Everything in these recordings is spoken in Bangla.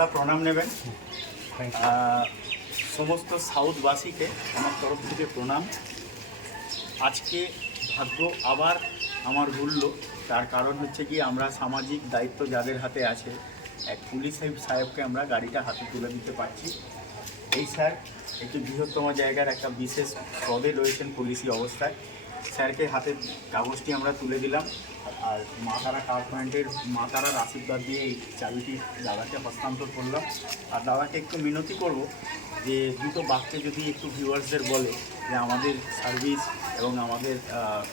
দাদা প্রণাম নেবেন। সমস্ত সাউথবাসীকে আমার তরফ থেকে প্রণাম। আজকে ভাগ্য আবার আমার ঘুরল, তার কারণ হচ্ছে কি আমরা সামাজিক দায়িত্ব যাদের হাতে আছে, এক পুলিশ সাহেবকে আমরা গাড়িটা হাতে তুলে দিতে পারছি। এই স্যার একটি বৃহত্তম জায়গার একটা বিশেষ পদে রয়েছেন পুলিশি অবস্থায়। স্যারকে হাতে কাগজটি আমরা তুলে দিলাম, আর মা তারা কার পয়েন্টের মা তারার আশীর্বাদ দিয়ে এই চাবিটি দাদাকে হস্তান্তর করলাম। আর দাদাকে একটু মিনতি করব যে দুটো বাক্যে যদি একটু ভিউয়ার্সদের বলে যে আমাদের সার্ভিস এবং আমাদের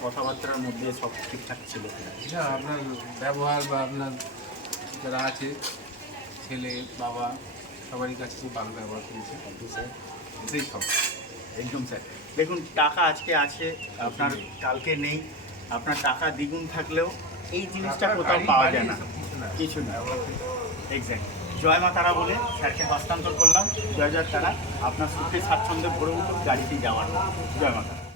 কথাবার্তার মধ্যে সব ঠিকঠাক ছিল কিনা। হ্যাঁ, আপনার ব্যবহার বা আপনার যারা আছে ছেলে বাবা সবারই কাছে খুব ভালো ব্যবহার করেছে। Thank you sir. এটাই সব। একদম স্যার। দেখুন, টাকা আজকে আছে, আপনার কালকে নেই। আপনার টাকা দ্বিগুণ থাকলেও এই জিনিসটা কোথাও পাওয়া যায় না, কিছু না। এক্স্যাক্ট। জয় মা তারা বলে স্যারকে হস্তান্তর করলাম। জয় জয় তারা। আপনার সুখে স্বাচ্ছন্দ্যে ভরে উঠুক গাড়িটি যাওয়ার। জয় মা তারা।